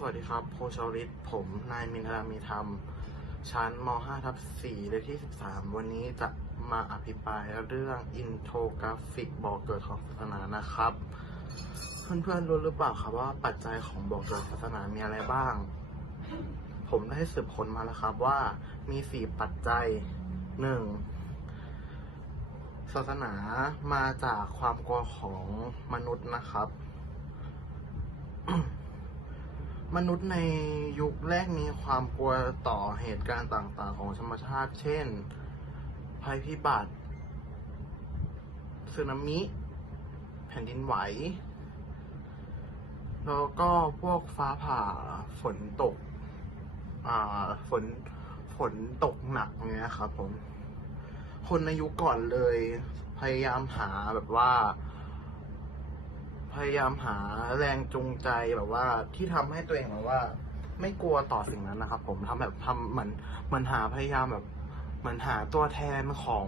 สวัสดีครับ โพชริตผม นายมินทรามีธรรม ชั้นม .5 ทับ4เลขที่ 13 วันนี้จะมาอภิปรายเรื่องอินโทรกราฟิกบอกเกิดของศาสนานะครับ เพื่อนๆรู้หรือเปล่าครับว่าปัจจัยของบอกเกิดศาสนามีอะไรบ้าง ผมได้สืบค้นมาแล้วครับว่ามี 4 ปัจจัย 1. ศาสนามาจากความกลัวของมนุษย์นะครับ มนุษย์ในยุคแรกมีความกลัวต่อเหตุการณ์ต่าง ๆ ของธรรมชาติ เช่น ภัยพิบัติสึนามิ แผ่นดินไหว แล้วก็พวกฟ้าผ่าฝนตก อ่า ฝน ฝนตกหนักเนี้ยครับผม คนในยุคก่อนเลย พยายามหาแบบว่า พยายามหาแรงจูงใจแบบว่าที่ทำให้ตัวเองแบบว่า ไม่กลัวต่อสิ่งนั้นนะครับ ผมทำแบบทำเหมือนเหมือนหาพยายามแบบเหมือนหาตัวแทนของ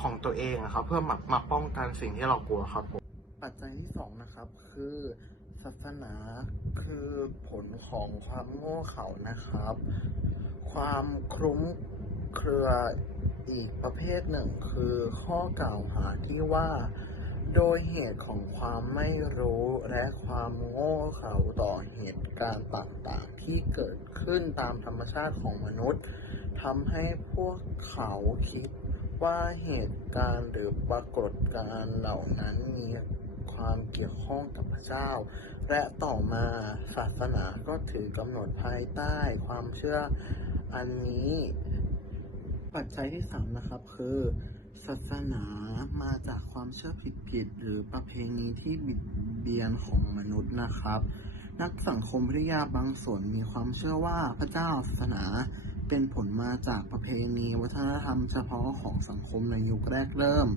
ของตัวเองอะครับเพื่อมามาป้องกันสิ่งที่เรากลัวครับผมปัจจัยที่สองนะครับ คือศาสนาคือผลของความโง่เขลานะครับ ความคลุ้มเครืออีกประเภทหนึ่งคือข้อกล่าวหาที่ว่า โดยเหตุของความไม่รู้และความโง่เขลาต่อเหตุการณ์ต่างๆที่เกิดขึ้นตามธรรมชาติของมนุษย์ทำให้พวกเขาคิดว่าเหตุการณ์หรือปรากฏการณ์เหล่านั้นมีความเกี่ยวข้องกับพระเจ้า และต่อมาศาสนาก็ถือกำหนดภายใต้ความเชื่ออันนี้ ปัจจัยที่สามนะครับคือ ศาสนามาจากความเชื่อผิดๆหรือประเพณีที่บิดเบียนของมนุษย์นะครับ นักสังคมวิทยาบางส่วนมีความเชื่อว่าพระเจ้าศาสนาเป็นผลมาจากประเพณีวัฒนธรรมเฉพาะของสังคมในยุคแรกเริ่ม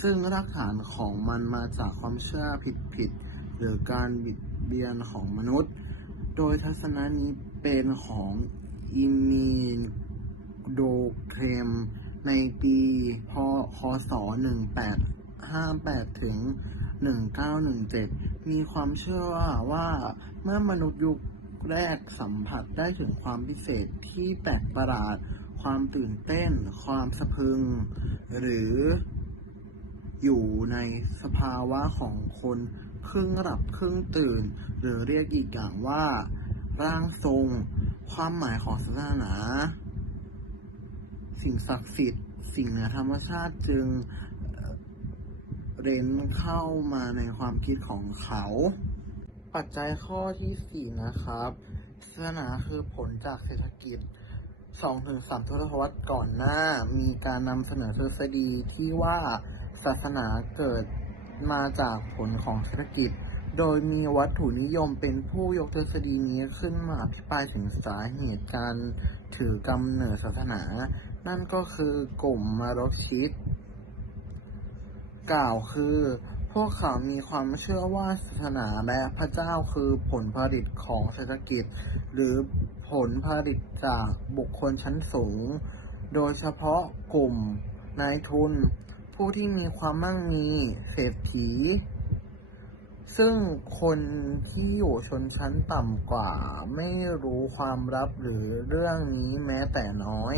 ซึ่งรากฐานของมันมาจากความเชื่อผิดๆหรือการบิดเบียนของมนุษย์ โดยทัศนะนี้เป็นของอิมีนโดเครม ในปีพคศ1858 ถึง 1917 มีความเชื่อว่าเมื่อมนุษย์ยุคแรกสัมผัสได้ถึงความพิเศษที่แปลกประหลาด ความตื่นเต้น ความสะพึง หรืออยู่ในสภาวะของคนครึ่งหลับครึ่งตื่น หรือเรียกอีกอย่างว่า ร่างทรง ความหมายของศาสนา สิ่งศักดิ์สิทธิ์ สิ่งเหนือธรรมชาติจึงเร้นเข้ามาในความคิดของเขา ปัจจัยข้อที่สี่นะครับศาสนาคือผลจากเศรษฐกิจ2-3ทศวรรษก่อนหน้า มีการนำเสนอทฤษฎีที่ว่าศาสนาเกิดมาจากผลของเศรษฐกิจ โดยมีวัตถุนิยมเป็นผู้ยกทฤษฎีนี้ขึ้นมาอภิปรายถึงสาเหตุการถือกำเนิดศาสนา นั่นก็คือกลุ่มมารกชิต กล่าวคือ พวกเขามีความเชื่อว่าศาสนาและพระเจ้าคือผลผลิตของเศรษฐกิจ หรือผลผลิตจากบุคคลชั้นสูง โดยเฉพาะกลุ่มนายทุน ผู้ที่มีความมั่งมีเศรษฐีซึ่งคนที่อยู่ชนชั้นต่ำกว่า ไม่รู้ความลับหรือเรื่องนี้แม้แต่น้อย